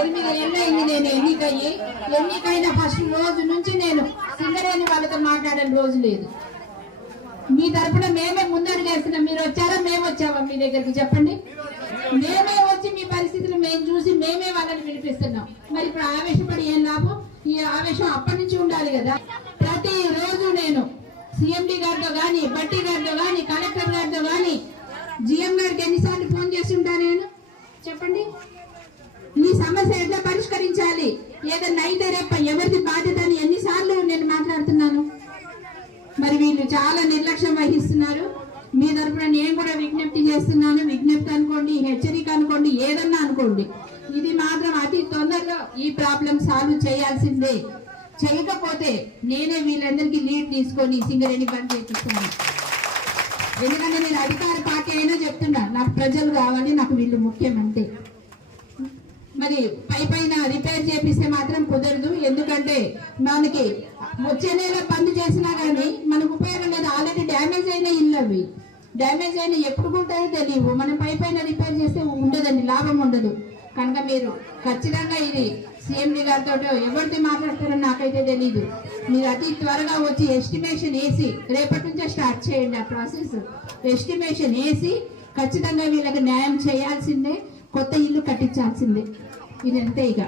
8 ఏళ్ళు అయింది నేను ఎన్నికైన ఫస్ట్ రోజు నుంచి నేను సింగరేణి వాళ్ళతో మాట్లాడని రోజు లేదు. మీ తరపున మేమే ముందడుగేస్తున్నాం. మీరు వచ్చారా, మేము వచ్చామా మీ దగ్గరికి చెప్పండి? మేమే వచ్చి మీ పరిస్థితులు మేము చూసి మేమే వాళ్ళని వినిపిస్తున్నాం. మరి ఇప్పుడు ఆవేశపడి ఏం లాభం? ఈ ఆవేశం అప్పటి నుంచి ఉండాలి కదా. ప్రతి రోజు నేను సిఎండి గారితో గాని, బట్టి గారితో గాని, కలెక్టర్ గారితో గాని, జిఎం గారికి ఎన్నిసార్లు ఫోన్ చేసి ఉంటా నేను చెప్పండి? ఈ సమస్య ఎట్లా పరిష్కరించాలి, ఏదన్నా అయితే రేపు ఎవరిది బాధ్యత అని ఎన్నిసార్లు నేను మాట్లాడుతున్నాను. మరి వీళ్ళు చాలా నిర్లక్ష్యం వహిస్తున్నారు. మీ తరఫున నేను కూడా విజ్ఞప్తి చేస్తున్నాను. విజ్ఞప్తి అనుకోండి, హెచ్చరిక అనుకోండి, ఏదన్నా అనుకోండి, ఇది మాత్రం అతి తొందరగా ఈ ప్రాబ్లం సాల్వ్ చేయాల్సిందే. చేయకపోతే నేనే వీళ్ళందరికీ లీడ్ తీసుకొని సింగరేణి బంద్ చేపిస్తాను. ఎందుకంటే నేను అధికార పార్టీ అయినా చెప్తున్నా, నాకు ప్రజలు కావాలి, నాకు వీళ్ళు ముఖ్యం అంతే. మరి పైన రిపేర్ చేపిస్తే మాత్రం కుదరదు. ఎందుకంటే మనకి వచ్చే నెల బంద్ చేసినా కానీ మనకు ఉపయోగం లేదు. ఆల్రెడీ డ్యామేజ్ అయిన ఇల్లు అవి, డ్యామేజ్ అయిన ఎప్పుడు ఉంటాయో తెలియవు. మనం పైన రిపేర్ చేస్తే ఉండదండి, లాభం ఉండదు. కనుక మీరు ఖచ్చితంగా ఇది సిఎండి గారితో ఎవరితో మాట్లాడతారో నాకైతే తెలీదు. మీరు అతి త్వరగా వచ్చి ఎస్టిమేషన్ వేసి రేపటి నుంచే స్టార్ట్ చేయండి ఆ ప్రాసెస్. ఎస్టిమేషన్ వేసి ఖచ్చితంగా వీళ్ళకి న్యాయం చేయాల్సిందే, కొత్త ఇల్లు కట్టించాల్సిందే. ఇదంతే ఇక.